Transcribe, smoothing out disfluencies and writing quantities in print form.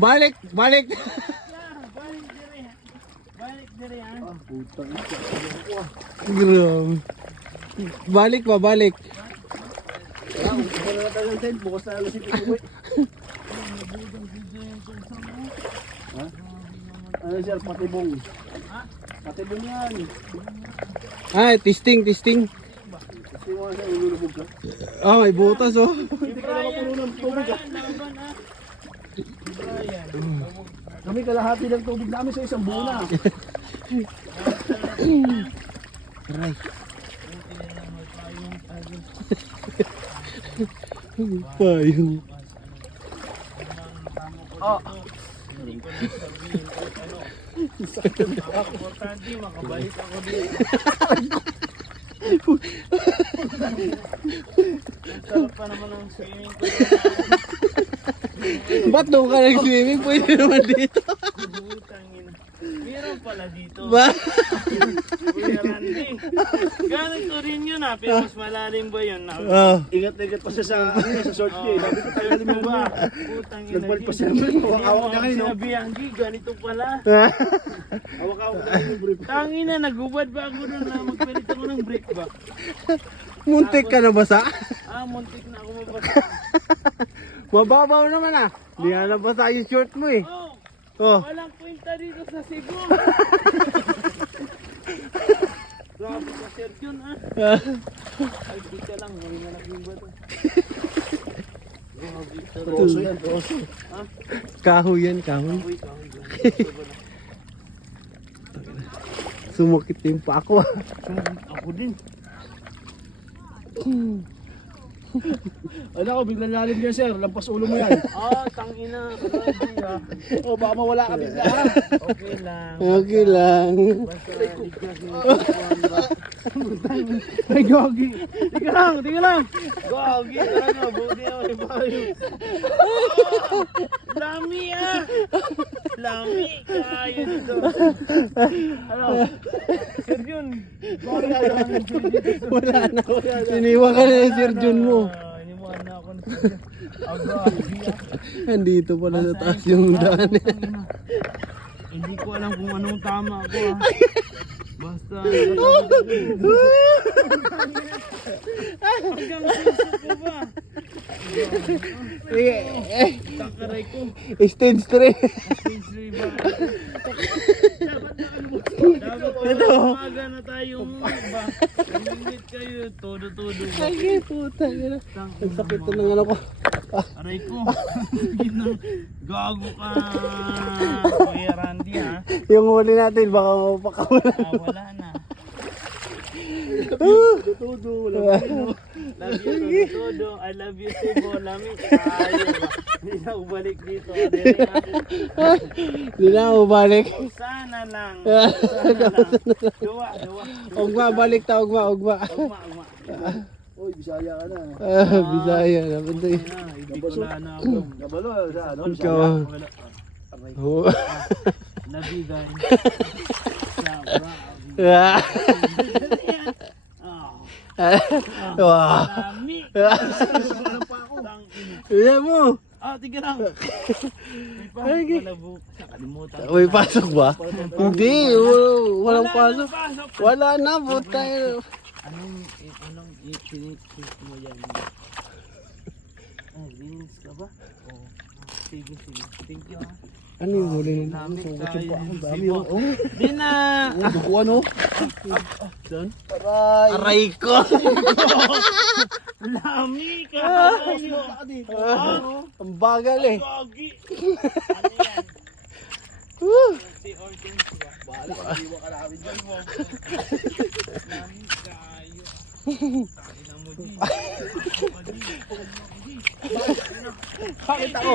Balik, balik. Balik dire ha. Ah, puta ina. Grabe. Balik pa, balik. Kaya kung gusto na natin yung tent, bukas na alas 7 uwi. Ha? Ano sir, patibong. Patibong yan. Ay, testing, testing. Kasi mo siya, ululubog ka. Ah, may butas oh. Hindi ka na mapuno ng tubig ah. Laban ha. Kami kalahati ng tubig namin sa isang buo na. Aray. Payong. Ah, Importante, makabalik ako dito. Ang sarap pa naman ng swimming pool. Ba't doon ka nag-swimming? Pwede naman dito. Butangin. Meron pala dito. Ba? Kuya Randy. Ganun ko rin yun ha. Pero mas malalim ba yun? Oh. ingat-ingat pa siya sa short key. Sabi ko tayo Ano mo ba? ba? Putang ina. Nagbalik pa siya. Hindi Hawak-hawak mo na kayo, no? sinabi, Anggi, ganito pala. Hawak-hawak na kayo yung brief. Tangina, nagubad ba ako doon na magpalit ako ng brake ba? Muntik ka na basa? Muntik na ako mabasa. Mababaw naman ah. Hindi nga nabasa yung short mo eh. Oh, Oh. walang kwenta dito sa Cebu. Grabe ka, Sir Jun ah. Ay, di ka lang, may nalaging ba to? Grabe ka. Troso yan, troso. Ha? Kahoy yan, kahoy. Kahoy, kahoy. Sumakit yung pa ako ah. Ako din. Ano ko, biglang lalim yan sir. Lampas ulo mo yan. Tangina. Grabe ah. O baka mawala ka bigla ha. Okay lang. Okay lang. Basta ligtas mo yung ba? Ay, gogi. Tika lang. Gogi talaga, buti ako yung bayo. Lami ah. Lami kayo dito. Ano? Sir Jun. Wala na. Iniwan ka na yung Sir Jun mo. Iniwan na ako ng Sir Jun. Gogi ah. Andito pala sa taas yung daan. Hindi ko alam kung anong tama ako ah. Basta hanggang suso ko ba? Takaray ko. Stage 3. Stage 3 ba? Dapat umaga na tayo ba? Lumingit kayo, todo-todo ba? Ay, puta. Ang sakit na ng ano ko. Aray ko. Gago ka. Kuya Randy ha. Yung huli natin, baka mapakawala. Wala na. Tudo, wala mo. Love you todo. I love you Cebu. Lamig kayo ba? Hindi na ako balik dito. Hindi na ako balik. Sana lang. Duwa. Ugma, balik ta, ugma. Ugma. Uy, Bisaya ka na. Bisaya. Napunta yun. Hindi ko na ako. Kabalo, sa ano? Ikaw. Wala. Oo. Love you guys. Wow. Dami. Iya mo. Tignan lang. May pasok pala bukas. Nakalimutan ko. May pasok ba? Hindi. Walang pasok. Wala na, buta. Anong itinit mo yan? Linis ka ba? Oo. Sige. Thank you ha. Ano yung huli na? Dami kayo. Ang dami yun. Oh. Di na. Dugo ano? Doon? Aray. Aray ko. Lami kayo. Ang bagal eh. Gogi. Ano yan? Si Organs ba? Bahala ka, iwa ka namin dyan. Lami kayo. Ina mo din. Bakit ako?